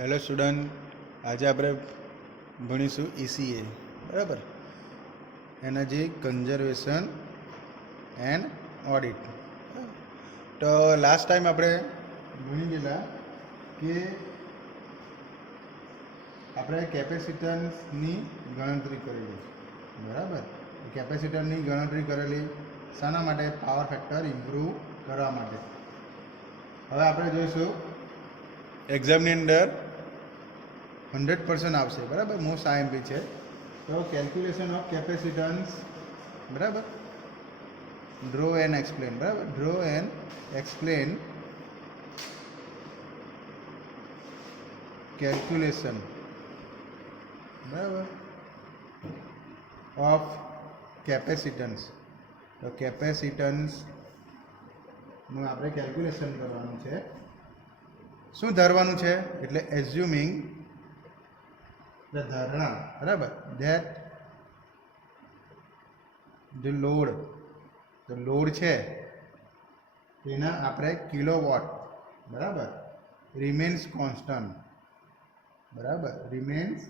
Hello student, આજે આપણે ભણીશું ECA બરાબર, એનર્જી કન્ઝર્વેશન એન્ડ ઓડિટ. તો લાસ્ટ ટાઈમ આપણે ભણી ગયેલા કે આપણે કેપેસિટન્સની ગણતરી કરેલી બરાબર. કેપેસિટરની ગણતરી કરેલી શાના માટે? પાવર ફેક્ટર ઇમ્પ્રૂવ કરવા માટે. હવે આપણે જોઈશું એક્ઝામની અંદર 100% આવશે બરાબર, મોસ્ટ આઈએમપી છે. તો કેલ્ક્યુલેશન ઓફ કેપેસિટન્સ બરાબર, ડ્રો એન્ડ એક્સપ્લેન બરાબર, ડ્રો એન્ડ એક્સપ્લેન કેલ્ક્યુલેશન બરાબર ઓફ કેપેસિટન્સ. તો કેપેસિટન્સનું આપણે કેલ્ક્યુલેશન કરવાનું છે. શું ધારવાનું છે? એટલે એઝ્યુમિંગ ધ ધારણા બરાબર, ધેટ ધ લોડ છે તેના આપણે કિલોવોટ બરાબર રિમેન્સ કોન્સ્ટન્ટ બરાબર, રિમેન્સ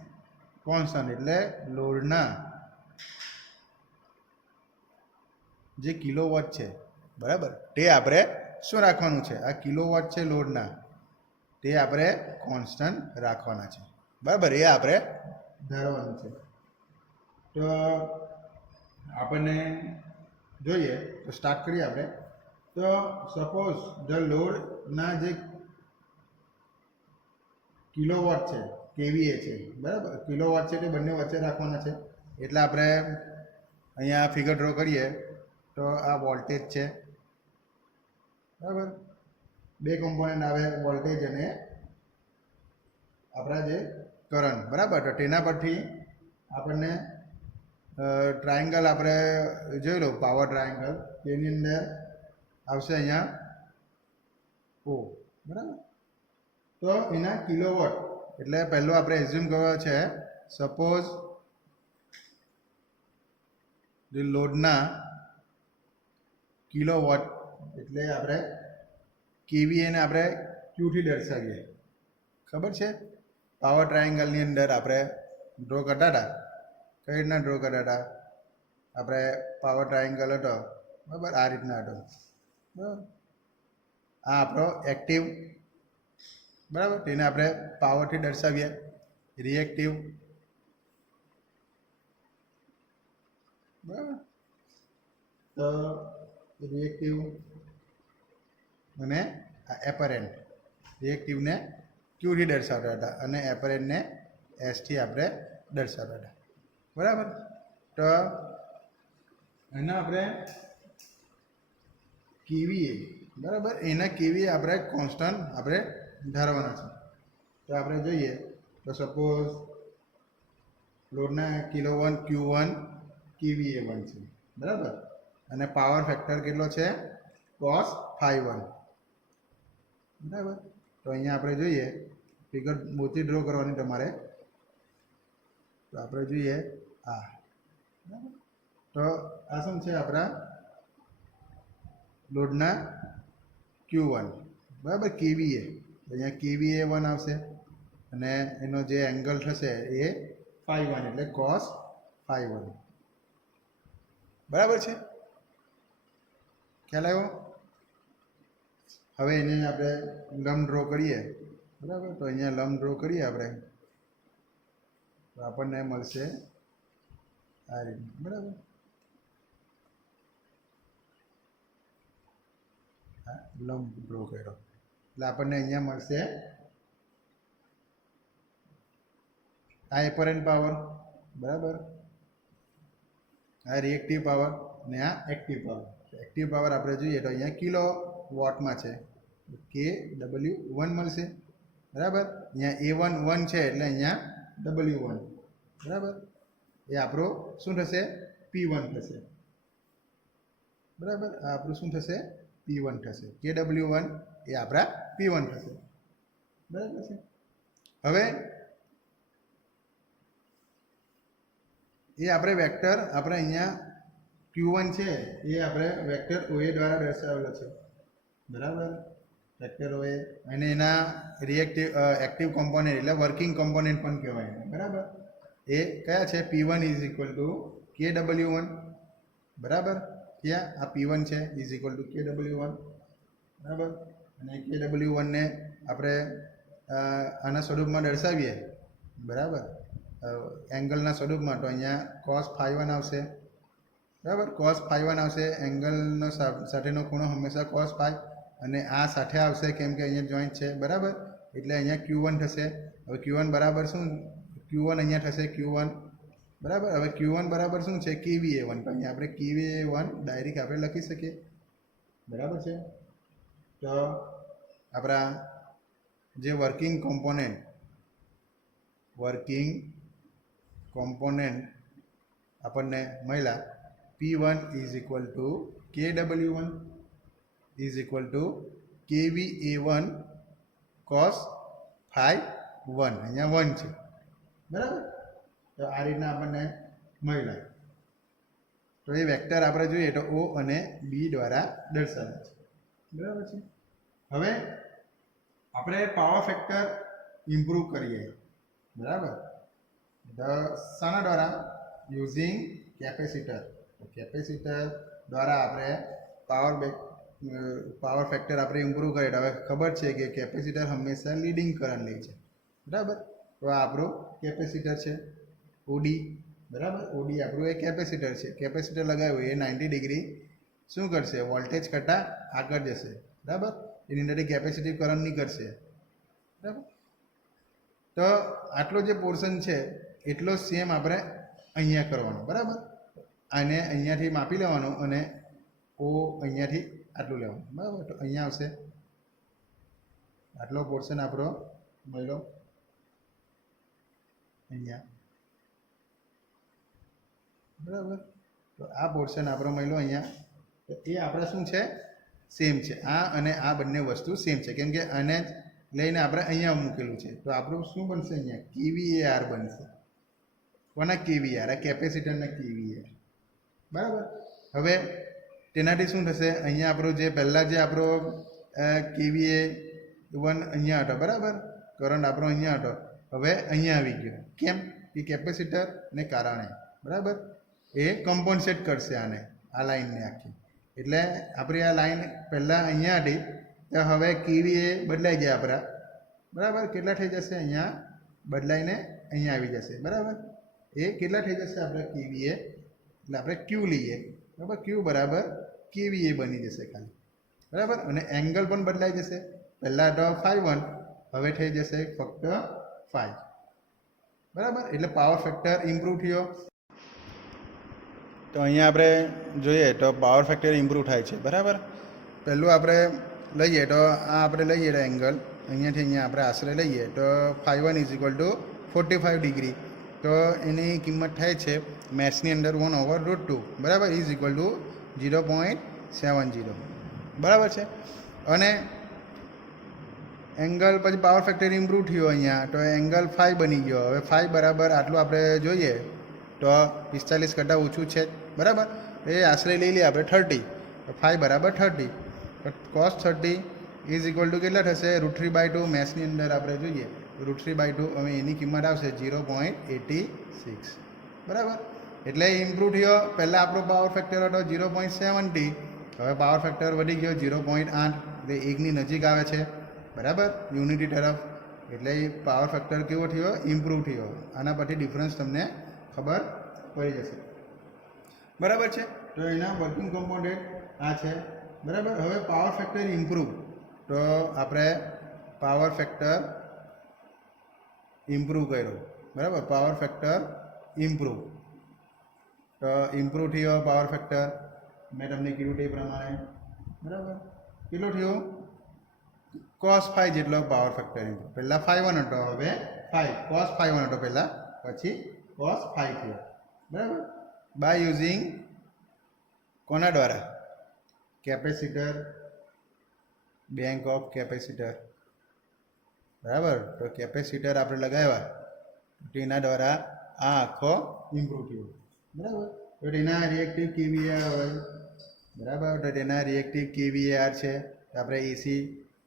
કોન્સ્ટન્ટ એટલે લોડના જે કિલોવોટ છે બરાબર તે આપણે શું રાખવાનું છે? આ કિલોવોટ છે લોડના, તે આપણે કોન્સ્ટન્ટ રાખવાના છે બરાબર, એ આપણે ધારવાનું છે. તો આપણને જોઈએ તો સ્ટાર્ટ કરીએ આપણે. તો સપોઝ ધ લોડના જે કિલોવોટ છે કેવીએ છે બરાબર, કિલોવોટ છે તે બંને વચ્ચે રાખવાના છે. એટલે આપણે અહીંયા ફિગર ડ્રો કરીએ તો આ વોલ્ટેજ છે બરાબર, બે કોમ્પોનન્ટ આવે, વોલ્ટેજ અને આપણા જે કરંટ બરાબર. તો તેના પરથી આપણને ટ્રાયંગલ આપણે જોઈ લો, પાવર ટ્રાયંગલ, તેની અંદર આવશે અહીંયા ઓ બરાબર. તો એના કિલોવોટ એટલે પહેલું આપણે એઝ્યુમ કરવા છે, સપોઝ લોડના કિલોવોટ એટલે આપણે કેવીએને આપણે ક્યુથી દર્શાવીએ ખબર છે? પાવર ટ્રાયંગલની અંદર આપણે ડ્રો કરતા હતા. કઈ રીતના ડ્રો કરતા હતા? આપણે પાવર ટ્રાયંગલ હતો બરાબર, આ રીતના હતો બરાબર. આ આપણો એક્ટિવ બરાબર, તેને આપણે પાવરથી દર્શાવીએ. રિએક્ટિવ બરાબર, તો રિએક્ટિવ અને એપરન્ટ. રિએક્ટિવને ક્યુથી દર્શાવતા હતા અને એપરન્ટને એસથી આપણે દર્શાવતા હતા બરાબર. તો એના આપણે કેવીએ બરાબર, એના કેવીએ આપણે કોન્સ્ટન્ટ આપણે ધારવાના છે. તો આપણે જોઈએ તો સપોઝ લોડના કિલોવોટ Q1 kVA1 છે બરાબર, અને પાવર ફેક્ટર કેટલો છે? cos phi1 બરાબર. તો અહીંયા આપણે જોઈએ ફિગર મોટી ડ્રો કરવાની તમારે. તો આપણે જોઈએ આ બરાબર. તો આ શું છે? આપણા લોડના Q1 બરાબર, કેવીએ. અહીંયા kVA1 આવશે અને એનો જે એંગલ થશે એ phi1 એટલે cos phi1 બરાબર છે. ખ્યાલ આવ્યો? હવે એને આપણે લંબ ડ્રો કરીએ બરાબર. તો અહીંયા લંબ ડ્રો કરીએ આપણે તો આપણને મળશે આ રીતે બરાબર. લંબ ડ્રો કર્યો એટલે આપણને અહીંયા મળશે આ એપરન્ટ પાવર બરાબર, આ રિએક્ટિવ પાવર અને આ એક્ટિવ પાવર. એક્ટિવ પાવર આપણે જોઈએ તો અહીંયા કિલો વોટમાં છે, kW1 મળશે બરાબર. અહીંયા A1 1 છે એટલે અહીંયા W1 બરાબર, એ આપણો શું થશે? P1 થશે બરાબર. આ આપણું શું થશે? P1 થશે. kW1 એ આપણા P1 થશે બરાબર છે. હવે એ આપણે વેક્ટર આપણે અહીંયા Q1 છે એ આપણે વેક્ટર OA દ્વારા દર્શાવેલો છે બરાબર. વેક્ટર હોય અને એના રિએક્ટિવ એક્ટિવ કોમ્પોનન્ટ એટલે વર્કિંગ કોમ્પોનન્ટ પણ કહેવાય એને, બરાબર. એ કયા છે? P1 is equal two KW1, બરાબર. ક્યાં આ P1 છે ઇઝ ઇક્વલ ટુ KW1, બરાબર. અને KW1 ને આપણે આના સ્વરૂપમાં દર્શાવીએ, બરાબર, એંગલના સ્વરૂપમાં, તો અહીંયા cos phi1 આવશે, બરાબર. cos phi1 આવશે, એંગલનો સાથેનો ખૂણો હંમેશા cos phi, અને આ સાથે આવશે કેમ કે અહીંયા જોઈન્ટ છે, બરાબર. એટલે અહીંયા Q1 થશે. હવે Q1 બરાબર શું? Q1 અહીંયા થશે Q1, બરાબર. હવે Q1 બરાબર શું છે? KVA1. તો અહીંયા આપણે KVA1 ડાયરેક્ટ આપણે લખી શકીએ, બરાબર છે. તો આપણા જે વર્કિંગ કોમ્પોનન્ટ આપણને મળ્યા, P1 is equal two KW1 is equal two KVA1 cos phi 1, અહીંયા 1 છે, બરાબર. તો આ રીતના આપણને મળ્યા. તો એ વેક્ટર આપણે જોઈએ તો O અને B દ્વારા દર્શાવે છે, બરાબર છે. હવે આપણે પાવર ફેક્ટર ઇમ્પ્રૂવ કરીએ, બરાબર. શાના દ્વારા? Using capacitor. કેપેસિટર દ્વારા આપણે પાવર ફેક્ટર આપણે ઇમ્પ્રૂવ કરીએ. હવે ખબર છે કે કેપેસિટર હંમેશા લીડિંગ કરંટ લે છે, બરાબર. તો આ આપણું કેપેસિટર છે OD, બરાબર. OD આપણું એ કેપેસિટર છે. કેપેસિટર લગાવ્યું એ 90 ડિગ્રી શું કરશે? વોલ્ટેજ કરતાં આગળ જશે, બરાબર. એની અંદરથી કેપેસિટિવ કરંટ નીકળશે, બરાબર. તો આટલો જે પોર્શન છે એટલો સેમ આપણે અહીંયા કરવાનો, બરાબર. આને અહીંયાથી માપી લેવાનું અને O અહીંયાથી આટલું લેવાનું, બરાબર. તો અહીંયા આવશે આટલો પોર્શન આપણો મળ્યો અહીંયા, બરાબર. તો આ પોર્શન આપણો મળ્યો અહીંયા. તો એ આપણે શું છે? સેમ છે. આ અને આ બંને વસ્તુ સેમ છે કેમ કે આને લઈને આપણે અહીંયા મૂકેલું છે. તો આપણું શું બનશે? અહીંયા KVAR બનશે. કોના KVAR? આ કેપેસિટરના KVAR, બરાબર. હવે તેનાથી શું થશે? અહીંયા આપણું જે પહેલાં જે આપણો KVA1 અહીંયા હતો, બરાબર. કરંટ આપણો અહીંયા હતો, હવે અહીંયા આવી ગયો. કેમ? એ કેપેસિટરને કારણે, બરાબર. એ કમ્પન્સેટ કરશે આને, આ લાઈનને આખી. એટલે આપણી આ લાઈન પહેલાં અહીંયા હતી, તો હવે KVA બદલાઈ જાય આપણા, બરાબર. કેટલા થઈ જશે? અહીંયા બદલાઈને અહીંયા આવી જશે, બરાબર. એ કેટલા થઈ જશે આપણે KVA? એટલે આપણે Q લઈએ, બરાબર. Q બરાબર KVA બની જશે ખાલી, બરાબર. અને એંગલ પણ બદલાઈ જશે. પહેલાં તો phi1, હવે થઈ જશે ફક્ત phi, બરાબર. એટલે પાવર ફેક્ટર ઇમ્પ્રૂવ થયો. તો અહીંયા આપણે જોઈએ તો પાવર ફેક્ટર ઇમ્પ્રૂવ થાય છે, બરાબર. પહેલું આપણે લઈએ તો આ આપણે લઈએ તો એંગલ અહીંયાથી અહીંયા આપણે આશરે લઈએ તો phi1 is equal two 45 degree. તો એની કિંમત થાય છે મેથ્સની અંદર 1/√2, બરાબર, ઇઝ ઇક્વલ ટુ 0.70, બરાબર છે. અને એંગલ પછી પાવર ફેક્ટર ઇમ્પ્રૂવ થયો અહીંયા, તો એંગલ phi બની ગયો. હવે phi બરાબર આટલું આપણે જોઈએ તો 45 કરતાં ઓછું છે, બરાબર. એ આશરે લઈ લઈએ આપણે 30, તો phi બરાબર 30. તો cos 30 ઇઝ ઇક્વલ ટુ કેટલા થશે? √3/2. મેથ્સની અંદર આપણે જોઈએ √3/2. હવે એની કિંમત આવશે 0.86, બરાબર. એટલે ઇમ્પ્રૂવ થયો. પહેલાં આપણો પાવર ફેક્ટર હતો 0.70, હવે પાવર ફેક્ટર વધી ગયો 0.8, એટલે 1ની નજીક આવે છે, બરાબર, યુનિટી તરફ. એટલે એ પાવર ફેક્ટર કેવો થયો? ઇમ્પ્રૂવ થયો. આના પરથી ડિફરન્સ તમને ખબર પડી જશે, બરાબર છે. તો એના વર્કિંગ કોમ્પોનન્ટ આ છે, બરાબર. હવે પાવર ફેક્ટર ઇમ્પ્રૂવ, તો આપણે પાવર ફેક્ટર ઇમ્પ્રૂવ કર્યો, બરાબર. પાવર ફેક્ટર ઇમ્પ્રૂવ, તો ઇમ્પ્રૂવ થયો પાવર ફેક્ટર. મેં તમને કીધું તે પ્રમાણે, બરાબર. કેટલો થયો? cos phi જેટલો પાવર ફેક્ટર ઇમ્પ્રૂવ. પહેલાં phi1 હતો, હવે phi. cos phi1 હતો પહેલાં, પછી cos phi થયો, બરાબર. બાય યુઝિંગ કોના દ્વારા? કેપેસિટર, બેંક ઓફ કેપેસિટર, બરાબર. તો કેપેસિટર આપણે લગાવ્યા, તેના દ્વારા આ આખો ઇમ્પ્રૂવ થયો, બરાબર. તો તેના રિએક્ટિવ KVAR હોય, બરાબર. તો તેના રિએક્ટિવ KVAR છે. આપણે AC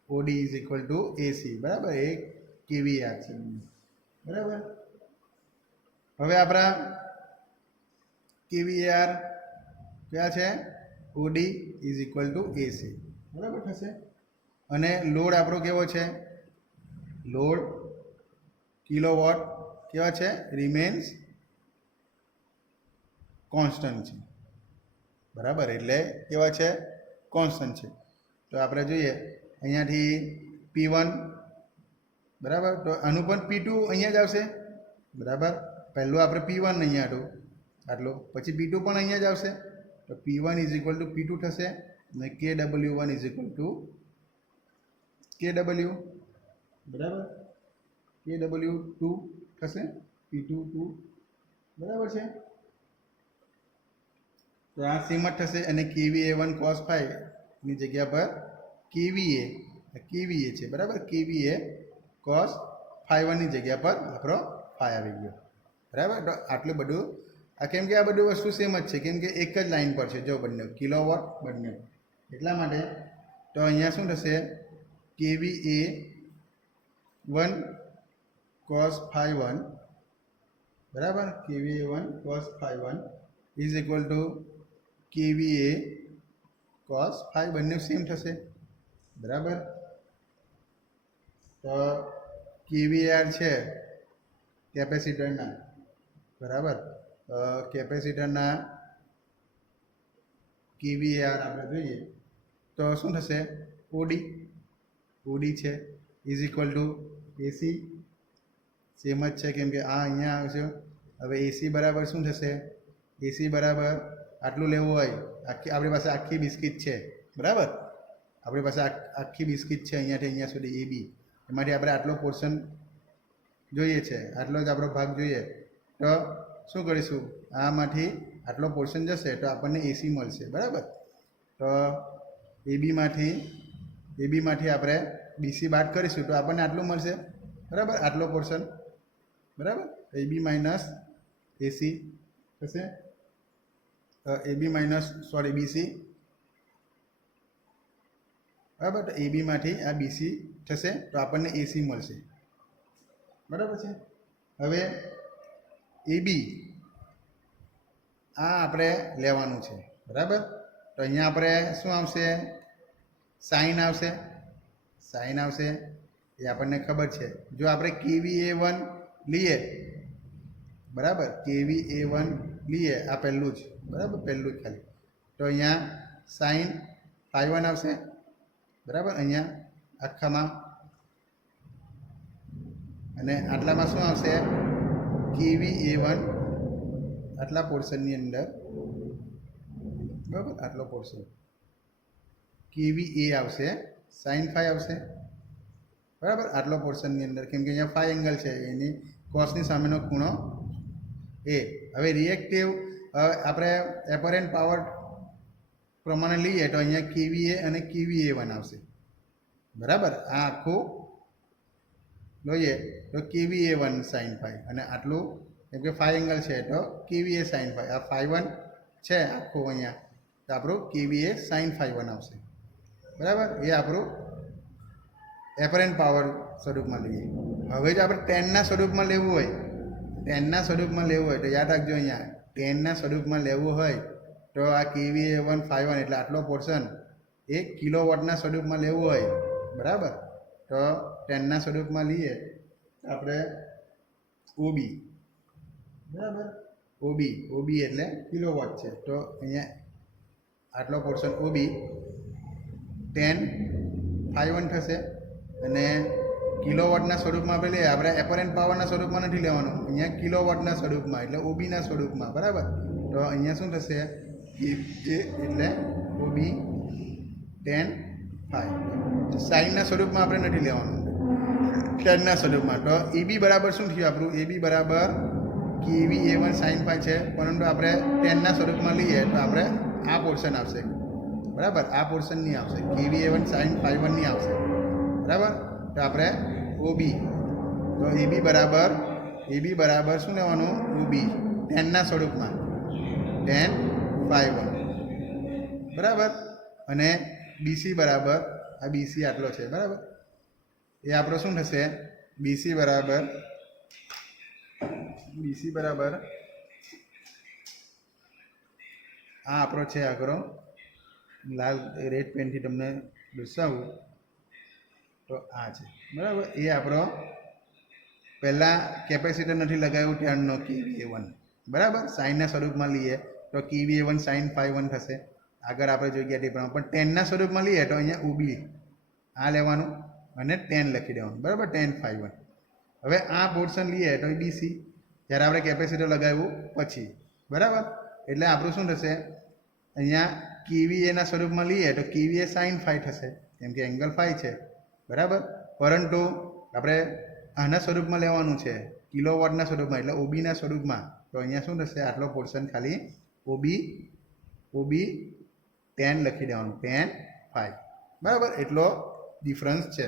OD is equal to AC, બરાબર, એ કેવીઆર છે, બરાબર. હવે આપણા કેવીઆર કયા છે? Audi is equal to AC, બરાબર થશે. અને લોડ આપણો કેવો છે? લોડ કિલોવોટ કેવા છે? રિમેન્સ કોન્સ્ટન્ટ છે, બરાબર, એટલે કેવા છે? કોન્સ્ટન્ટ છે. તો આપણે જોઈએ અહીંયાથી P1, બરાબર, તો આનું પણ P2 અહીંયા જ આવશે, બરાબર. પહેલું આપણે P1 અહીંયા હતું આટલું, પછી P2 પણ અહીંયા જ આવશે, તો P1 is equal two P2 થશે અને KW1 is equal two KW, બરાબર, KW2 થશે, P2 2, બરાબર છે. તો આ સેમ જ થશે અને KVA1 cos phi ની જગ્યા પર KVA છે, બરાબર, KVA cos phi 1 ની જગ્યા પર આપણો phi આવી ગયો, બરાબર. તો આટલું બધું આ કેમ કે આ બધું વસ્તુ સેમ જ છે, કેમ કે એક જ લાઈન પર છે, જો બંને કિલોવોટ બંને, એટલા માટે. તો અહીંયા શું થશે? KVA1 cos phi 1, બરાબર, KVA1 cos phi 1 is equal two KVA cos phi, બંને સેમ થશે, બરાબર. તો KVAR છે કેપેસિટરના, બરાબર, કેપેસિટરના KVAR આપણે જોઈએ તો શું થશે? ઓડી છે is equal to AC, same જ છે, કેમ કે આ અહીંયા આવશે. હવે એસી બરાબર શું થશે? એસી બરાબર આટલું લેવું હોય, આપણી પાસે આખી બિસ્કિટ છે, બરાબર, આપણી પાસે આખી બિસ્કિટ છે અહીંયાથી અહીંયા સુધી AB, એમાંથી આપણે આટલો પોર્શન જોઈએ છે, આટલો જ આપણો ભાગ જોઈએ, તો શું કરીશું? આમાંથી આટલો પોર્શન જશે તો આપણને એસી મળશે, બરાબર. તો એબીમાંથી આપણે બીસી બાદ કરીશું તો આપણને આટલું મળશે, બરાબર, આટલો પોર્શન, બરાબર. AB માઇનસ એસી થશે, BC, બરાબર. તો એબીમાંથી આ બીસી થશે તો આપણને એસી મળશે, બરાબર છે. હવે એબી આ આપણે લેવાનું છે, બરાબર. તો અહીંયા આપણે શું આવશે? સાઇન આવશે, એ આપણને ખબર છે. જો આપણે KVA1 લઈએ, બરાબર, KVA1 લઈએ, આ પહેલું જ, બરાબર, પહેલું જ ખાલી, તો અહીંયા સાઇન phi 1 આવશે, બરાબર, અહીંયા આખામાં, અને આટલામાં શું આવશે? KVA1 આટલા પોર્શનની અંદર, બરાબર, આટલો પોર્શન KVA આવશે, સાઇન phi આવશે, બરાબર, આટલો પોર્શનની અંદર, કેમ કે અહીંયા phi એંગલ છે, એની કોસની સામેનો ખૂણો એ. હવે રિએક્ટિવ આપણે એપરન્ટ પાવર પ્રમાણે લઈએ તો અહીંયા KVA અને KVA1 આવશે, બરાબર. આ આખું લઈએ તો KVA1 સાઇન phi, અને આટલું કેમ કે phi એંગલ છે તો KVA સાઇન phi, આ phi 1 છે આખું અહીંયા, તો આપણું KVA સાઇન phi 1 આવશે, બરાબર. એ આપણું એપરન્ટ પાવર સ્વરૂપમાં લઈએ. હવે જો આપણે ટેનના સ્વરૂપમાં લેવું હોય, તો યાદ રાખજો, અહીંયા ટેનના સ્વરૂપમાં લેવું હોય તો આ KVA1 phi 1 એટલે આટલો પોર્શન એ કિલોવોટના સ્વરૂપમાં લેવું હોય, બરાબર. તો ટેનના સ્વરૂપમાં લઈએ આપણે OB, બરાબર, OB એટલે કિલોવોટ છે, તો અહીંયા આટલો પોર્શન OB 10 phi 1 થશે. અને કિલોવોટના સ્વરૂપમાં આપણે લઈએ, આપણે એપરન્ટ પાવરના સ્વરૂપમાં નથી લેવાનું, અહીંયા કિલોવોટના સ્વરૂપમાં એટલે OBના સ્વરૂપમાં, બરાબર. તો અહીંયા શું થશે? એટલે OB 10 phi, સાઇનના સ્વરૂપમાં આપણે નથી લેવાનું, ટેનના સ્વરૂપમાં. તો AB બરાબર શું થયું આપણું? AB બરાબર KVA1 સાઇન phi છે, પરંતુ આપણે ટેનના સ્વરૂપમાં લઈએ તો આપણે આ પોર્શન આવશે, બરાબર, આ પોર્શન નહીં આવશે, KVA1 સાઇન phi 1 નહીં આવશે, બરાબર. તો આપણે OB, તો AB બરાબર શું લેવાનું? OB ટેનના સ્વરૂપમાં 10 phi 1, બરાબર. અને BC બરાબર આ બીસી આટલો છે બરાબર. એ આપણો શું થશે બીસી બરાબર આ આપણો છે આંકડો લાલ રેડ પેનથી તમને દર્શાવું તો આ છે બરાબર. એ આપણો પહેલાં કેપેસિટર નથી લગાવ્યું ત્યારનો KVA1 બરાબર. સાઇનના સ્વરૂપમાં લઈએ તો KVA1 sin phi1 થશે. આગળ આપણે જોઈ ગયા તે પ્રમાણે. પણ ટેનના સ્વરૂપમાં લઈએ તો અહીંયા ઉબી આ લેવાનું અને 10 લખી દેવાનું બરાબર. 10 phi1. હવે આ પોર્શન લઈએ તો BC જ્યારે આપણે કેપેસિટર લગાવ્યું પછી બરાબર. એટલે આપણું શું થશે અહીંયા KVA ના સ્વરૂપમાં લઈએ તો KVA sin phi થશે કેમ કે એંગલ phi છે બરાબર. પરંતુ આપણે આના સ્વરૂપમાં લેવાનું છે કિલોવોટના સ્વરૂપમાં એટલે ઓબીના સ્વરૂપમાં. તો અહીંયા શું થશે આટલો પોર્શન ખાલી ઓબી 10 લખી દેવાનું 10 phi બરાબર. એટલો ડિફરન્સ છે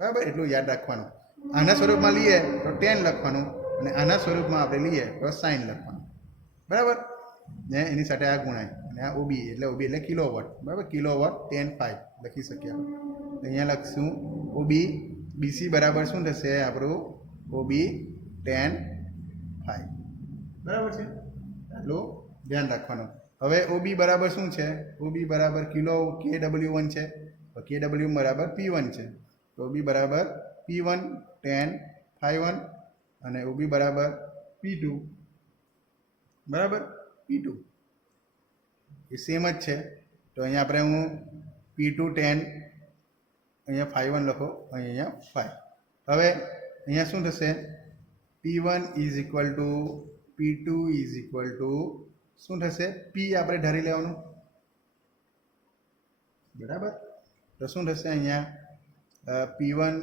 બરાબર. એટલું યાદ રાખવાનું. આના સ્વરૂપમાં લઈએ તો 10 લખવાનું અને આના સ્વરૂપમાં આપણે લઈએ તો sin લખવાનું બરાબર. ને એની સાથે આ ગુણાય અને આ ઓબી એટલે કિલોવોટ બરાબર. કિલોવોટ 10 phi લખી શકીએ આપણે. અહીંયા લખશું ઓબી બીસી બરાબર શું થશે આપણું ઓબી 10 phi બરાબર છે. એટલું ધ્યાન રાખવાનું. હવે ઓબી બરાબર શું છે ઓબી બરાબર KW1 છે તો KW બરાબર P1 છે. તો ઓબી બરાબર P1 10 phi1 અને ઓબી બરાબર P2 બરાબર. P2 એ સેમ જ છે. તો અહીંયા આપણે હું P2 10 અહીંયા phi1 લખો અહીંયા phi. હવે અહીંયા શું થશે P1 is equal two P2 is equal two શું થશે P આપણે ધારી લેવાનું બરાબર. તો શું થશે અહીંયા P1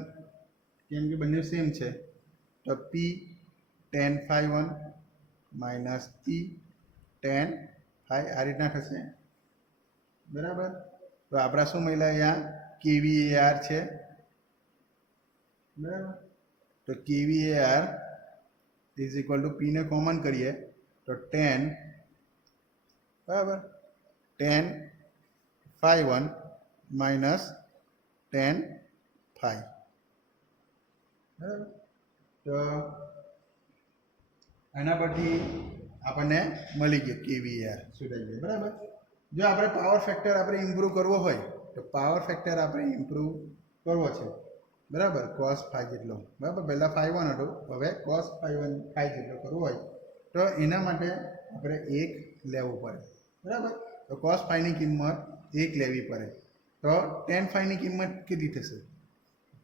કેમ કે બંને સેમ છે તો P 10 phi1 minus P 10 phi આ રીતના થશે બરાબર. તો આપણા શું મળ્યા અહીંયા KVAR છે બરાબર. તો KVAR is equal two P ને કોમન કરીએ તો 10 બરાબર 10 phi1 માઇનસ 10 phi બરાબર. તો આના પરથી આપણને મળી ગયું KVAR શોધાઈ ગયું બરાબર. જો આપણે પાવર ફેક્ટર આપણે ઇમ્પ્રૂવ કરવો હોય તો પાવર ફેક્ટર આપણે ઇમ્પ્રૂવ કરવો છે બરાબર. cos phi જેટલો બરાબર. પહેલાં phi1 હતું હવે cos phi જેટલો કરવો હોય તો એના માટે આપણે 1 લેવું પડે બરાબર. તો cos phi ની કિંમત 1 લેવી પડે. તો tan phi ની કિંમત કેટલી થશે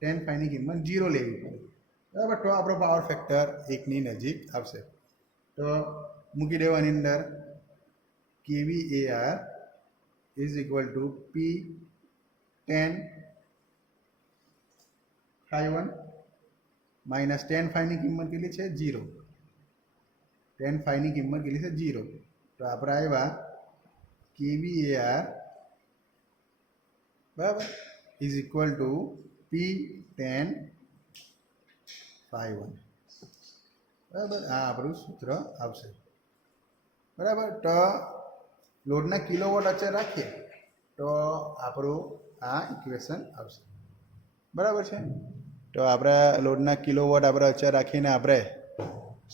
tan phi ની કિંમત 0 લેવી પડે બરાબર. તો આપણો પાવર ફેક્ટર 1 ની નજીક આવશે. તો મૂકી દેવાની અંદર KVAR is equal two P 10 phi1 minus 10 phi ની કિંમત કેટલી છે 0. 10 phi ની કિંમત કેટલી છે 0. તો આપણે આવ્યા KVAR બરાબર is equal two P 10 phi1 બરાબર. આ આપણું સૂત્ર આવશે બરાબર. તો લોડના કિલોવોટ અચર રાખીએ તો આપણું આ ઇક્વેશન આવશે બરાબર છે. તો આપણે લોડના કિલોવોટ આપણે અચર રાખીને આપણે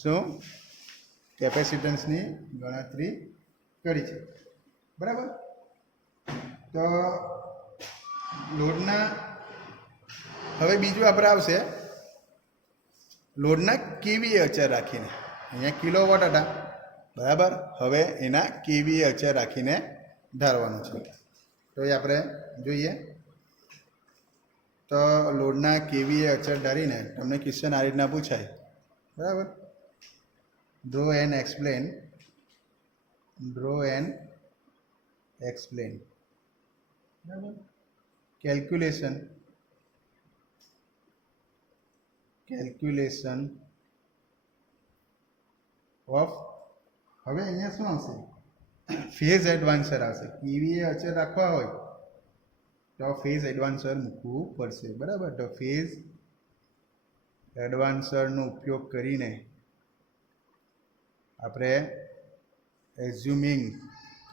શું કેપેસિટન્સની ગણતરી કરી છે બરાબર. તો લોડના હવે બીજું આપણે આવશે લોડના KVA અચર રાખીને. અહીંયા કિલોવોટ હતા બરાબર. હવે એના KVA અચર રાખીને ધારવાનું છે. તો એ આપણે જોઈએ. તો લોડના KVA અચર ધારીને તમને ક્વેશ્ચન આ રીતના પૂછાય બરાબર. ડ્રો એન્ડ એક્સપ્લેન બરાબર. કેલ્ક્યુલેશન ઓફ હવે અહીંયા શું આવશે ફેઝ એડવાન્સર આવશે. KVA અચર રાખવા હોય તો ફેઝ એડવાન્સર મૂકવું પડશે બરાબર. તો ફેઝ એડવાન્સરનો ઉપયોગ કરીને આપણે એઝ્યુમિંગ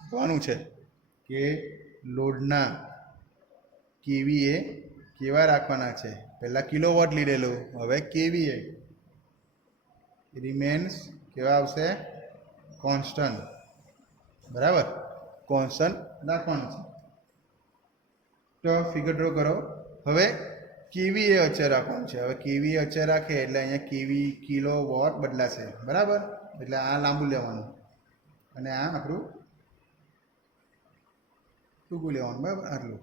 કરવાનું છે કે લોડના કેવીએ કેવા રાખવાના છે? પહેલાં કિલોવોટ લીધેલું, હવે કેવીએ રિમેન્સ કેવા આવશે? કોન્સ્ટન્ટ. બરાબર, કોન્સ્ટન્ટ રાખવાનું છે. તો ફિગર ડ્રો કરો. હવે કેવીએ અચર રાખવાનું છે. હવે કેવીએ અચર રાખે એટલે અહીંયા કેવી કિલોવોટ બદલાશે. બરાબર, એટલે આ લાંબુ લેવાનું અને આ આપણું ટૂંકું લેવાનું. બરાબર, આટલું.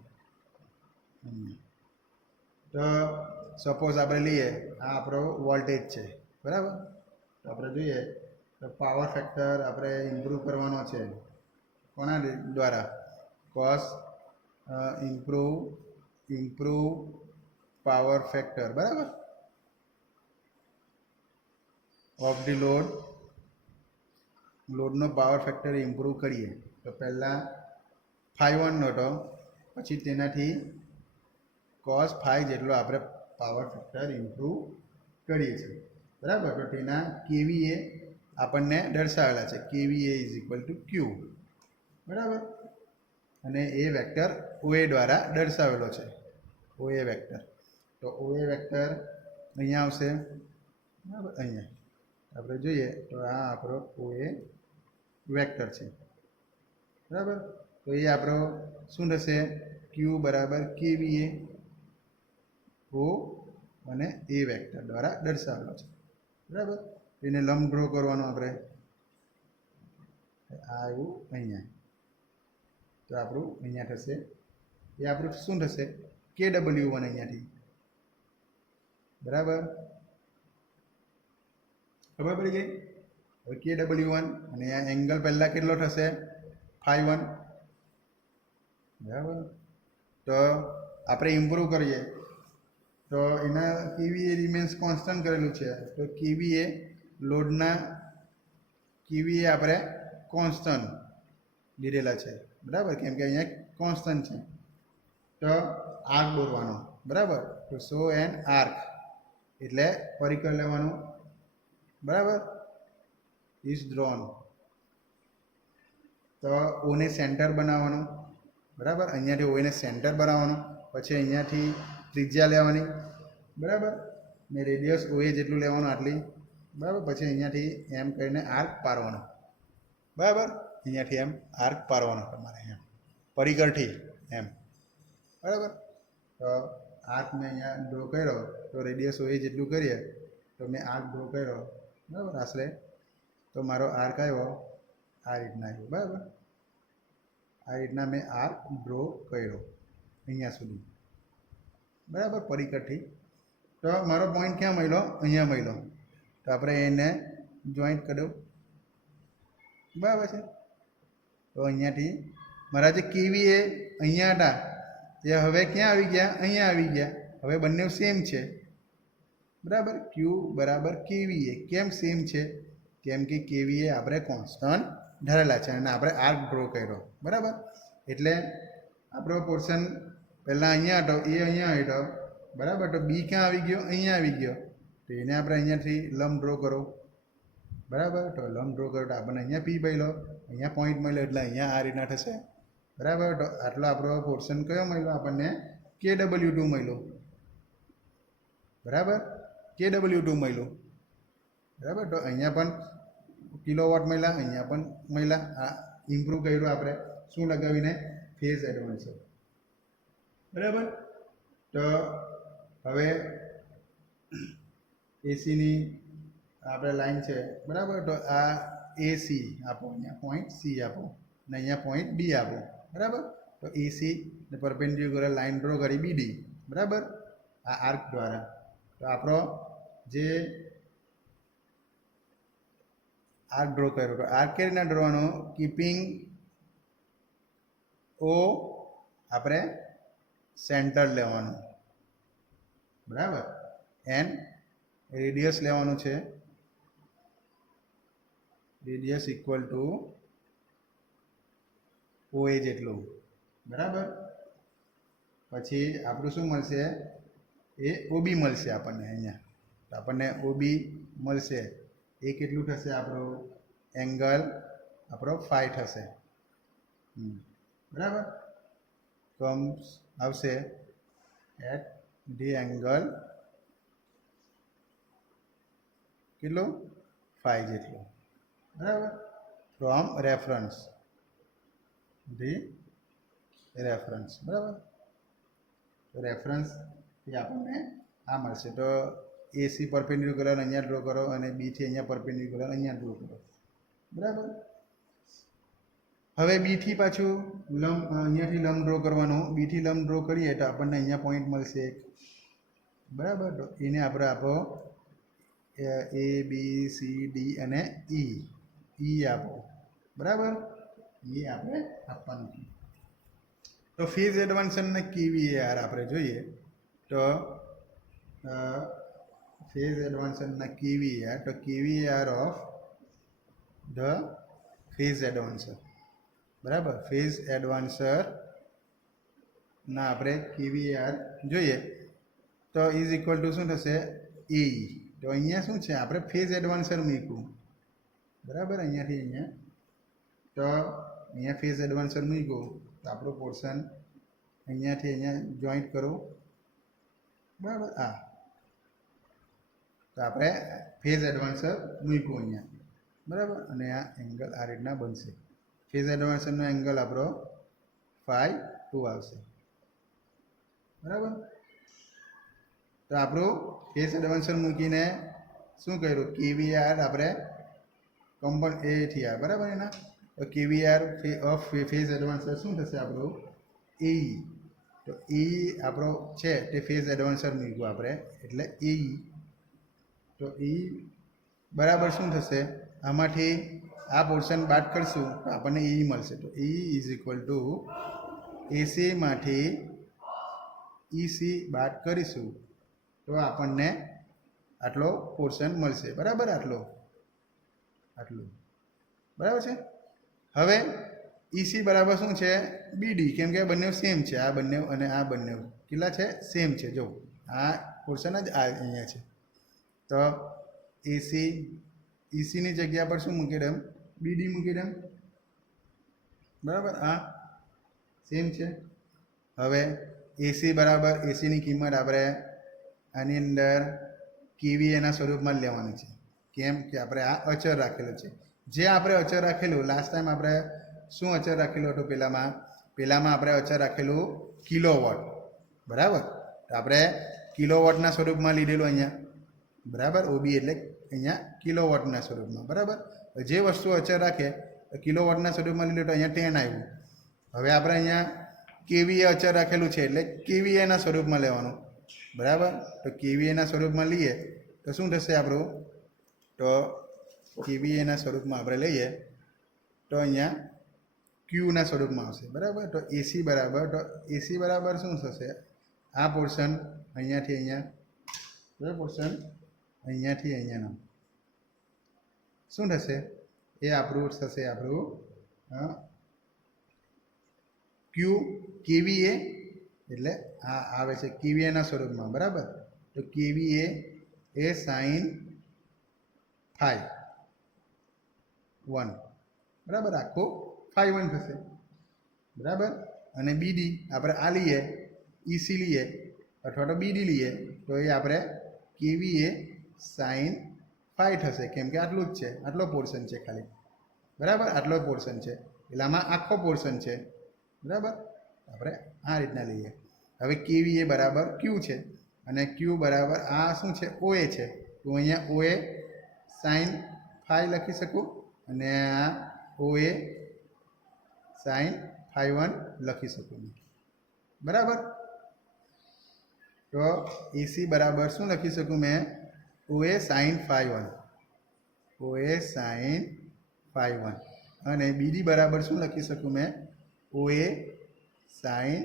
તો સપોઝ આપણે લઈએ આ આપણો વોલ્ટેજ છે. બરાબર, તો આપણે જોઈએ તો પાવર ફેક્ટર આપણે ઇમ્પ્રૂવ કરવાનો છે. કોના દ્વારા? Cos improve power factor. બરાબર, ઓફ ધી લોડનો પાવર ફેક્ટર ઇમ્પ્રૂવ કરીએ તો પહેલાં 5 નો હતો, પછી તેનાથી cos 5 જેટલો આપણે પાવર ફેક્ટર ઇમ્પ્રૂવ કરીએ છીએ. બરાબર, તો તેના કેવીએ આપણને દર્શાવેલા છે. કેવીએ ઇઝ ઇક્વલ ટુ ક્યુ. બરાબર, અને એ વેક્ટર ઓએ દ્વારા દર્શાવેલો છે. ઓએ વેક્ટર. તો ઓએ વેક્ટર અહીંયા આવશે. બરાબર, અહીંયા આપણે જોઈએ તો આ આપણો ઓએ વેક્ટર છે. બરાબર, તો એ આપણો શું થશે? ક્યુ બરાબર કેવીએ ઓ અને એ વેક્ટર દ્વારા દર્શાવેલો છે. બરાબર, એને લંબ ડ્રો કરવાનો આપણે. આ આવ્યું અહીંયા, તો આપણું અહીંયા થશે. એ આપણું શું થશે? KW1 અહીંયાથી. બરાબર, ખબર પડી ગઈ? હવે KW1 અને આ એંગલ પહેલાં કેટલો થશે? 5 બરાબર, તો આપણે ઇમ્પ્રૂવ કરીએ તો એના કેવીએ રિમેન્સ કોન્સ્ટન્ટ કરેલું છે. તો કેવીએ લોડના કેવીએ આપણે કોન્સ્ટન્ટ લીધેલા છે. બરાબર, કેમ કે અહીંયા કોન્સ્ટન્ટ છે. તો આર્ક દોરવાનો. બરાબર, તો સો એન આર્ક એટલે પરિકર લેવાનું. બરાબર, ઇઝ ડ્રોન. તો ઓને સેન્ટર બનાવવાનું. બરાબર, અહીંયાથી ઓને સેન્ટર બનાવવાનું. પછી અહીંયાથી ત્રિજ્યા લેવાની. બરાબર, ને રેડિયસ ઓએ જેટલું લેવાનું આટલી. બરાબર, પછી અહીંયાથી એમ કરીને આર્ક પારવાનો. બરાબર, અહીંયાથી એમ આર્ક પારવાનો તમારે એમ પરિકરથી એમ. બરાબર, તો આર્ક મેં અહીંયા ડ્રો કર્યો તો રેડિયસ ઓએ જેટલું કરીએ તો મેં આર્ક ડ્રો કર્યો. બરાબર, આશરે તો મારો આર્ક આવ્યો આ રીતના આવ્યો. બરાબર, આ રીતના મેં આર્ક ડ્રો કર્યો અહીંયા સુધી. બરાબર, પરિકરથી. તો મારો પોઈન્ટ ક્યાં મળ્યો? અહીંયા મળ્યો. તો આપણે એને જોઈન્ટ કર્યો. બરાબર છે, તો અહીંયાથી મારા જે કેવીએ અહીંયા હતા તે હવે ક્યાં આવી ગયા? અહીંયા આવી ગયા. હવે બંને સેમ છે. બરાબર, ક્યુ બરાબર કેવીએ. કેમ સેમ છે? કેમ કે કેવીએ આપણે કોન્સ્ટન્ટ ધરેલા છે અને આપણે આર્ક ડ્રો કર્યો. બરાબર, એટલે આપણો પોર્શન પહેલાં અહીંયા હતો, એ અહીંયા હતો. બરાબર, તો બી ક્યાં આવી ગયો? અહીંયા આવી ગયો. તો એને આપણે અહીંયાથી લંબ ડ્રો કરો. બરાબર, તો લંબ ડ્રો કરો તો આપણને અહીંયા પી મળ્યો, અહીંયા પોઈન્ટ મળ્યો, એટલે અહીંયા આ રીતના થશે. બરાબર, તો આટલો આપણો પોર્શન કયો મળ્યો આપણને? KW2 મળ્યો. બરાબર, KW2 મળ્યું. બરાબર, તો અહીંયા પણ કિલોવોટ મળ્યા, અહીંયા પણ મળ્યા. આ ઇમ્પ્રૂવ કર્યું આપણે શું લગાવીને? ફેઝ એડવાન્સર. બરાબર, તો હવે એસીની આપણે લાઈન છે. બરાબર, તો આ એસી આપો, અહીંયા પોઈન્ટ સી આપો ને અહીંયા પોઈન્ટ ડી આપો. બરાબર, તો એસી ને પરપેન્ડિક્યુલર લાઈન ડ્રો કરી બીડી. બરાબર, આ આર્ક દ્વારા. તો આપણો જે આર્ક ડ્રો કર્યો તો આર્ક કેવી રીતના ડ્રોવાનો? કીપિંગ ઓ આપણે સેન્ટર લેવાનું. બરાબર, એન રેડિયસ લેવાનું છે. રેડિયસ ઇક્વલ ટુ ઓએ જેટલું. બરાબર, પછી આપણું શું મળશે? એ ઓબી મળશે આપણને અહીંયા. તો આપણને ઓબી મળશે. એ કેટલું થશે? આપણો એંગલ આપણો 5 થશે. બરાબર, કમ્સ આવશે એટ ધી એંગલ કેટલો 5 જેટલો, બરાબર. ફ્રોમ રેફરન્સ, ધી રેફરન્સ, બરાબર. તો રેફરન્સથી આપણને આ મળશે. તો એસી પરપેન્ડિક્યુલર અહીંયા ડ્રો કરો અને બીથી અહીંયા પરપેન્ડિક્યુલર અહીંયા ડ્રો કરો, બરાબર. હવે બીથી પાછું લંબ અહીંયાથી લંબ ડ્રો કરવાનો. બીથી લંબ ડ્રો કરીએ તો આપણને અહીંયા પોઈન્ટ મળશે એક, બરાબર. તો એને આપણે આપો એ બી સી ડી અને ઈ આપો, બરાબર. એ આપણે આપવાનું. તો ફેઝ એડવાન્સ અને કેવીએઆર આપણે જોઈએ તો ફેઝ એડવાન્સ અને કેવીએઆર, તો કેવીએઆર ઓફ ધ ફેઝ એડવાન્સર, બરાબર. ફેઝ એડવાન્સર ના આપણે કેવીએઆર જોઈએ તો ઇઝ ઇક્વલ ટુ શું થશે એ. તો અહીંયા શું છે આપણે ફેઝ એડવાન્સર મૂક્યું, બરાબર. અહીંયાથી અહીંયા તો અહીંયા ફેઝ એડવાન્સર મૂક્યું તો આપણું પોર્શન અહીંયાથી અહીંયા જોઈન્ટ કરો, બરાબર. તો આપણે ફેઝ એડવાન્સર મૂક્યું અહીંયા, બરાબર. અને આ એંગલ આ રીતના બનશે. ફેઝ એડવાન્સરનો એંગલ આપણો 5-2 આવશે, બરાબર. તો આપણું ફેઝ એડવાન્સર મૂકીને શું કર્યું કેવીઆર આપણે કોમ્પોન એ થયા, બરાબર. એના તો કેવીઆર ઓફ ફેઝ એડવાન્સર શું થશે આપણું એ. તો એ આપણો છે તે ફેઝ એડવાન્સર મૂક્યું આપણે એટલે એ. તો એ બરાબર શું થશે આમાંથી આ પોર્શન બાદ કરશું તો આપણને એ મળશે. તો એ ઇઝ ઇક્વલ ટુ એસીમાંથી ઈસી બાદ કરીશું તો આપણને આટલો પોર્શન મળશે, બરાબર. આટલું બરાબર છે. હવે ઈસી બરાબર શું છે બીડી, કેમ કે બંને સેમ છે. આ બંને અને આ બંને કેટલા છે સેમ છે. જો આ પોર્શન જ આ અહીંયા છે તો ઈસીની જગ્યા પર શું મૂકી દેમ બીડી મૂકી દેમ, બરાબર. આ સેમ છે. હવે એસી બરાબર એસીની કિંમત આપણે આની અંદર કેવીએના સ્વરૂપમાં લેવાની છે. કેમ કે આપણે આ અચર રાખેલું છે. જે આપણે અચર રાખેલું લાસ્ટ ટાઈમ આપણે શું અચર રાખેલું હતું પહેલામાં આપણે અચર રાખેલું કિલોવોટ, બરાબર. તો આપણે કિલોવોટના સ્વરૂપમાં લીધેલું અહીંયા, બરાબર. ઓબી એટલે અહીંયા કિલોવોટના સ્વરૂપમાં, બરાબર. જે વસ્તુ અચર રાખે તો કિલોવોટના સ્વરૂપમાં લીધું તો અહીંયા 10 આવ્યું. હવે આપણે અહીંયા કેવીએ અચર રાખેલું છે એટલે કેવીએના સ્વરૂપમાં લેવાનું, બરાબર. તો કેવીએના સ્વરૂપમાં લઈએ તો શું થશે આપણું, તો કેવીએના સ્વરૂપમાં આપણે લઈએ તો અહીંયા ક્યુના સ્વરૂપમાં આવશે, બરાબર. તો એસી બરાબર શું થશે આ પોર્શન અહીંયાથી અહીંયા, બરાબર. પોર્શન અહીંયાથી અહીંયાનો શું થશે એ આપણું થશે આપણું ક્યુ કેવીએ એટલે આ આવે છે કેવીએના સ્વરૂપમાં, બરાબર. તો કેવીએ એ સાઇન 5-1, બરાબર. આખું 5-1 થશે, બરાબર. અને બીડી આપણે આ લઈએ ઈસી લઈએ અથવા તો બીડી લઈએ તો એ આપણે કેવીએ સાઇન 5 થશે, કેમ કે આટલું જ છે, આટલો પોર્શન છે ખાલી, બરાબર. આટલો પોર્શન છે એટલે આમાં આખો પોર્શન છે, બરાબર. આપણે આ રીતના લઈએ. હવે કેવીએ બરાબર ક્યુ છે અને ક્યુ બરાબર આ શું છે ઓએ છે. તો અહીંયા ઓએ સાઇન 5 લખી શકું અને આ ઓએ સાઇન 5-1 લખી શકું, બરાબર. તો એસી બરાબર શું લખી શકું મેં ઓએ સાઇન 5-1, ઓએ સાઇન 5-1. અને બીડી બરાબર શું લખી શકું મેં ઓએ સાઇન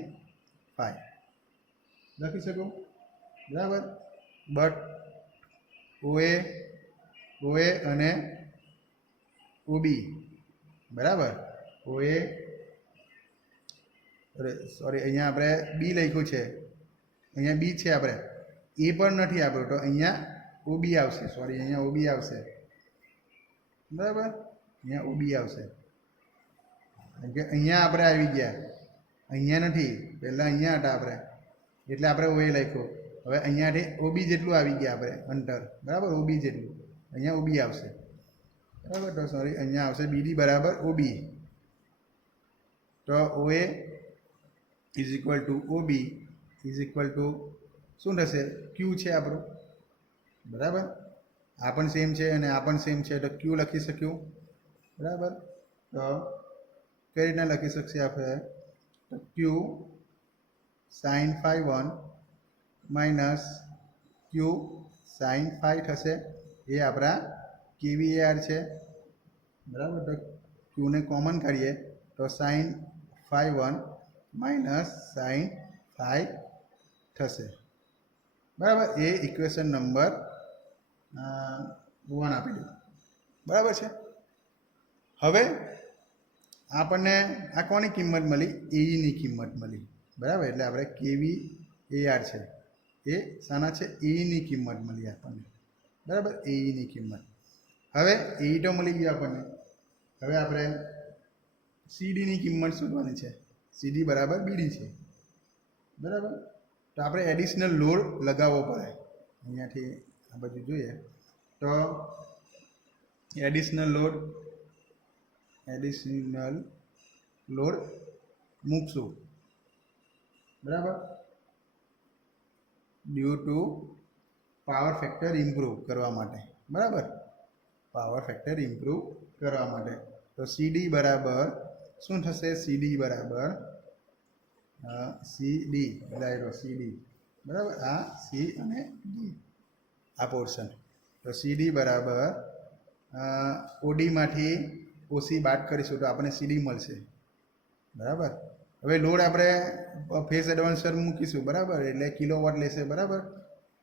5 લખી શકું, બરાબર. બટ ઓએ અને ઓબી, બરાબર. ઓએ સોરી અહીંયા આપણે બી લખ્યું છે, અહીંયા બી છે આપણે એ પણ નથી આપણું તો અહીંયા ઓબી આવશે, સોરી અહીંયા ઓબી આવશે, બરાબર. અહીંયા ઓબી આવશે કેમ કે અહીંયા આપણે આવી ગયા, અહીંયા નથી, પહેલાં અહીંયા હતા આપણે એટલે આપણે OA લખ્યો. હવે અહીંયાથી OB જેટલું આવી ગયા આપણે અંતર, બરાબર, OB જેટલું અહીંયા OB આવશે, બરાબર. તો સોરી, અહીંયા આવશે BD બરાબર OB. તો OA is equal two OB is equal two શું થશે? Q છે આપણું, બરાબર. આ પણ સેમ છે અને આ પણ સેમ છે, તો Q લખી શક્યું, બરાબર. તો કઈ રીતના લખી શકશે આપણે? તો Q sin phi 1 minus Q sin phi થશે. એ આપણા kVAR છે, બરાબર. તો Q ને કોમન કરીએ તો sin phi 1 minus sin phi થશે, બરાબર. એ ઇક્વેશન નંબર 1 આપી દઉં, બરાબર છે. હવે આપણને આ કોની કિંમત મળી? એની કિંમત મળી, બરાબર. એટલે આપણે kVAR છે એ શાના છે? એની કિંમત મળી આપણને, બરાબર. એની કિંમત. હવે એ તો મળી ગઈ આપણને. હવે આપણે સીડીની કિંમત શોધવાની છે. સીડી બરાબર બીડી છે, બરાબર. તો આપણે એડિશનલ લોડ લગાવવો પડે. અહીંયાથી આ બાજુ જોઈએ તો એડિશનલ લોડ મૂકશું, બરાબર. Due to power factor improve કરવા માટે, બરાબર. પાવર ફેક્ટર ઇમ્પ્રૂવ કરવા માટે. તો સીડી બરાબર શું થશે? સીડી બરાબર સીડી ડાયરો સીડી, બરાબર. આ સી અને ડી આ પોર્શન. તો સીડી બરાબર ઓડીમાંથી ઓસી બાદ કરીશું તો આપણને સીડી મળશે, બરાબર. હવે લોડ આપણે ફેઝ એડવાન્સર મૂકીશું, બરાબર. એટલે કિલોવોટ લેશે, બરાબર.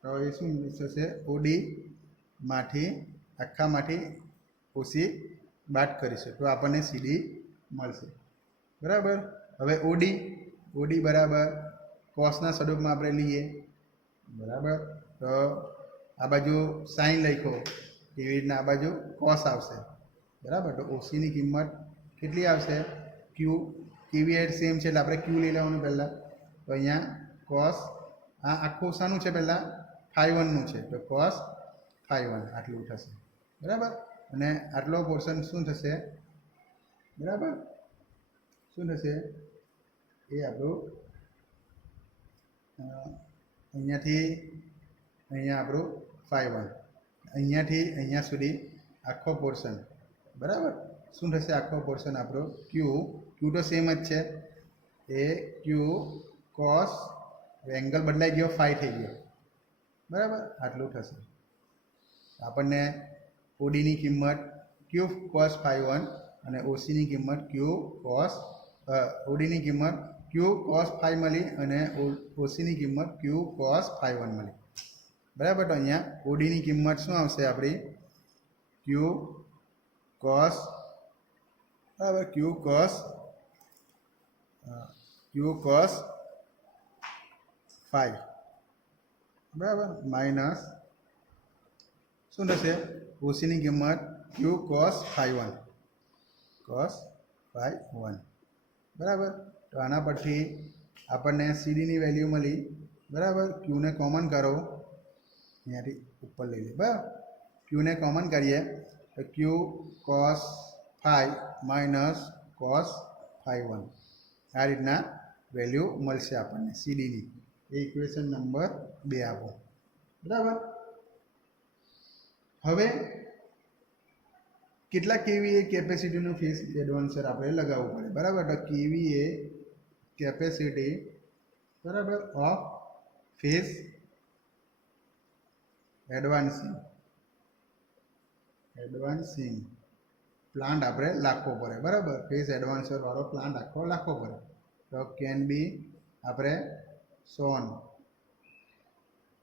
તો એ શું થશે? ઓડીમાંથી આખામાંથી ઓસી બાદ કરીશું તો આપણને સીડી મળશે, બરાબર. હવે ઓડી બરાબર કોસના સ્વરૂપમાં આપણે લઈએ, બરાબર. તો આ બાજુ સાઈન લખ્યો એવી રીતના આ બાજુ કોસ આવશે, બરાબર. તો ઓસીની કિંમત કેટલી આવશે? kVAR સેમ છે એટલે આપણે Q લઈ લેવાનું પહેલાં. તો અહીંયા કોસ આ આખું શાનું છે? પહેલાં phi 1 નું છે, તો કોસ phi 1 આટલું થશે, બરાબર. અને આટલો પોર્શન શું થશે? બરાબર, શું થશે? એ આપણું અહીંયાથી અહીંયા આપણું phi 1, અહીંયાથી અહીંયા સુધી આખો પોર્શન, બરાબર. શું થશે? આખો પોર્શન આપણો Q તો સેમ જ છે. એ Q cos એંગલ બદલાઈ ગયો, phi થઈ ગયો, બરાબર. આટલું થશે. આપણને ઓડીની કિંમત Q cos phi 1 અને ઓસીની કિંમત ઓડીની કિંમત Q cos phi મળી અને ઓસીની કિંમત Q cos phi 1 મળી, બરાબર. તો અહીંયા ઓડીની કિંમત શું આવશે આપણી? Q cos, બરાબર, Q cos phi, બરાબર, માઇનસ શું થશે? ઓસીની કિંમત Q cos phi 1, બરાબર. તો આના પરથી આપણને સીડીની વેલ્યુ મળી, બરાબર. ક્યુને કોમન કરો, અહીંયાથી ઉપર લઈ લે, બરાબર. ક્યુને કોમન કરીએ તો Q cos phi minus cos phi 1 આ રીતના વેલ્યુ મળશે આપણને સીડીની. એ ઇક્વેશન નંબર 2 આપો, બરાબર. હવે કેટલા kVA કેપેસિટીનું ફેઝ એડવાન્સર આપણે લગાવવું પડે, બરાબર. તો kVA કેપેસિટી, બરાબર, ઓફ ફેઝ એડવાન્સિંગ પ્લાન્ટ આપણે લાખવો પડે, બરાબર. ફેઝ એડવાન્સર વાળો પ્લાન્ટ આખો લાખવો પડે. તો કેન બી આપણે શોન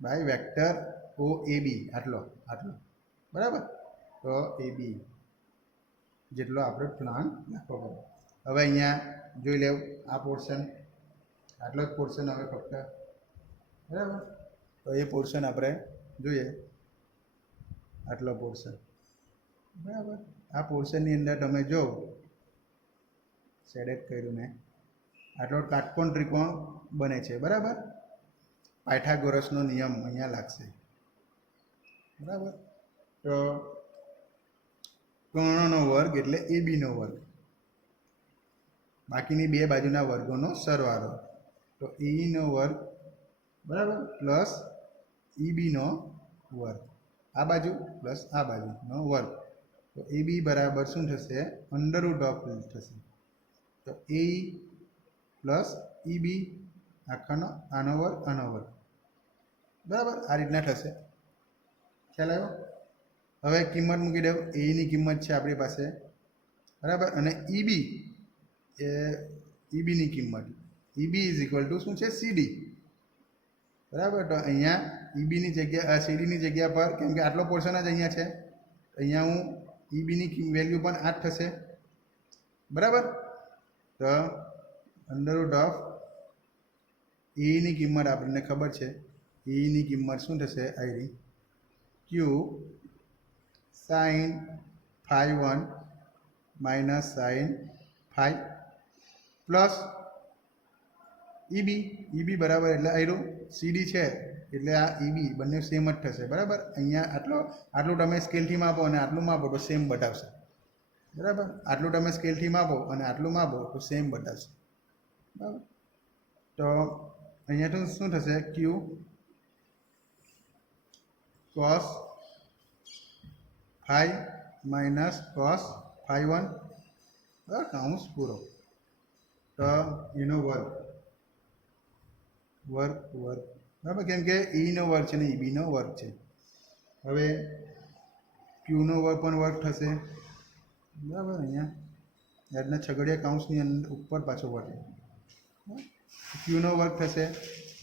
બાય વેક્ટર OAB આટલો, બરાબર. તો AB જેટલો આપણે પ્લાન્ટ નાખવો પડે. હવે અહીંયા જોઈ લેવું આ પોર્શન, આટલો જ પોર્શન હવે ફક્ત, બરાબર. તો એ પોર્શન આપણે જોઈએ, આટલો પોર્શન, બરાબર. આ પોર્શનની અંદર તમે જો સેલેક્ટ કર્યું ને આટલો કાટકોણ ત્રિકોણ બને છે, બરાબર. પાયથાગોરસનો નિયમ અહીંયા લાગશે, બરાબર. તો કર્ણનો વર્ગ એટલે એબીનો વર્ગ, બાકીની બે બાજુના વર્ગોનો સરવાળો. તો એનો વર્ગ બરાબર પ્લસ ઈબીનો વર્ગ, આ બાજુ પ્લસ આ બાજુનો વર્ગ. તો એ બી બરાબર શું થશે? અંડરરૂટ ઓફ થશે. તો એ પ્લસ ઈબી આખાનો આનો વર્ગ બરાબર આ રીતના થશે. ખ્યાલ આવ્યો? હવે કિંમત મૂકી દઉં. એની કિંમત છે આપણી પાસે, બરાબર, અને ઈબી એ ઈબીની કિંમત, ઈબી ઇઝ ઇક્વલ ટુ શું છે? સીડી, બરાબર. તો અહીંયા ઈબીની જગ્યા સીડીની જગ્યા પર, કેમ કે આટલો પોર્શન જ અહીંયા છે, અહીંયા હું ઈબીની વેલ્યુ પણ 8 થશે, બરાબર. તો અંડરરૂટ ઓફ એની કિંમત આપણને ખબર છે, એની કિંમત શું થશે? I Q sine phi 1 minus sine phi plus EB બરાબર એટલે આયરું સીડી છે એટલે આ ઈબી બંને સેમ જ થશે, બરાબર. અહીંયા આટલું તમે સ્કેલથી માપો અને આટલું માપો તો સેમ બતાવશે, બરાબર. આટલું તમે સ્કેલથી માપો અને આટલું માપો તો સેમ બતાવશે, બરાબર. તો અહીંયા તો શું થશે? Q cos phi minus cos phi 1 બરાબર કાઉન્સ પૂરો. તો એનો વર્ગ બરાબર, કેમ કે ઈનો વર્ગ છે ને ઈબીનો વર્ગ છે. હવે ક્યુનો વર્ગ પણ વર્ગ થશે, બરાબર. અહીંયા યાદના છગડિયા કાઉન્સની અંદર ઉપર પાછો વર્ગ, ક્યુનો વર્ગ થશે,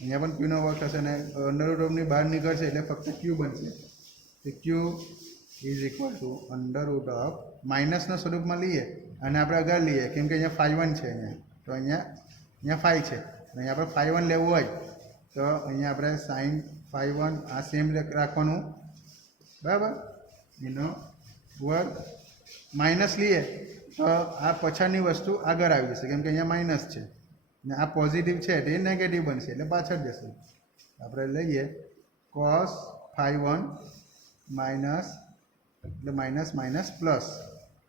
અહીંયા પણ ક્યુનો વર્ગ થશે અને અંડરરૂટ ઓફની બહાર નીકળશે એટલે ફક્ત ક્યુ બનશે. તો Q is equal to under root of માઇનસના સ્વરૂપમાં લઈએ અને આપણે આગળ લઈએ, કેમ કે અહીંયા ફાઈ 1 છે, અહીંયા તો અહીંયા 5 છે, અહીંયા આપણે ફાઈ 1 લેવું હોય તો અહીંયા આપણે સાઇન ફાઈ 1 આ સેમ રાખવાનું, બરાબર. એનો વર્ગ માઇનસ લઈએ તો આ પછાડની વસ્તુ આગળ આવી જશે, કેમ કે અહીંયા માઇનસ છે ને આ પોઝિટિવ છે તે નેગેટિવ બનશે એટલે પાછળ જશે. આપણે લઈએ કોસ ફાઈ 1 માઇનસ એટલે minus minus plus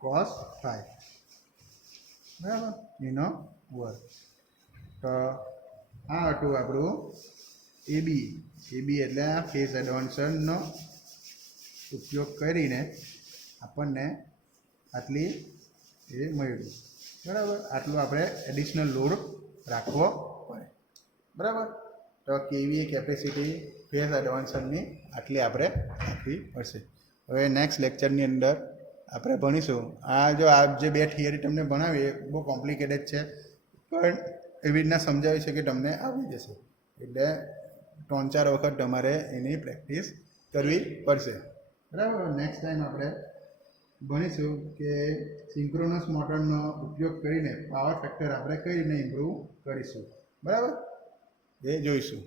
cos phi, બરાબર, એનો વર્ગ. તો આ હતું આપણું એબી એટલે આ ફેઝ એડવાન્સરનો ઉપયોગ કરીને આપણને આટલી એ મળ્યું, બરાબર. આટલું આપણે એડિશનલ લોડ રાખવો પડે, બરાબર. તો કેવી કેપેસિટી ફેઝ એડવાન્સરની આટલી આપણે રાખવી પડશે. હવે નેક્સ્ટ લેક્ચરની અંદર આપણે ભણીશું આ જે બે થિયરી તમને ભણાવી એ બહુ કોમ્પ્લિકેટેડ છે, પણ એવી રીતના સમજાવી છે કે તમને આવડી જશે. એટલે 3-4 વખત તમારે એની પ્રેક્ટિસ કરવી પડશે, બરાબર. નેક્સ્ટ ટાઈમ આપણે ભણીશું કે સિન્ક્રોનસ મોટરનો ઉપયોગ કરીને પાવર ફેક્ટર આપણે કઈ રીતે ઇમ્પ્રૂવ કરીશું, બરાબર, એ જોઈશું.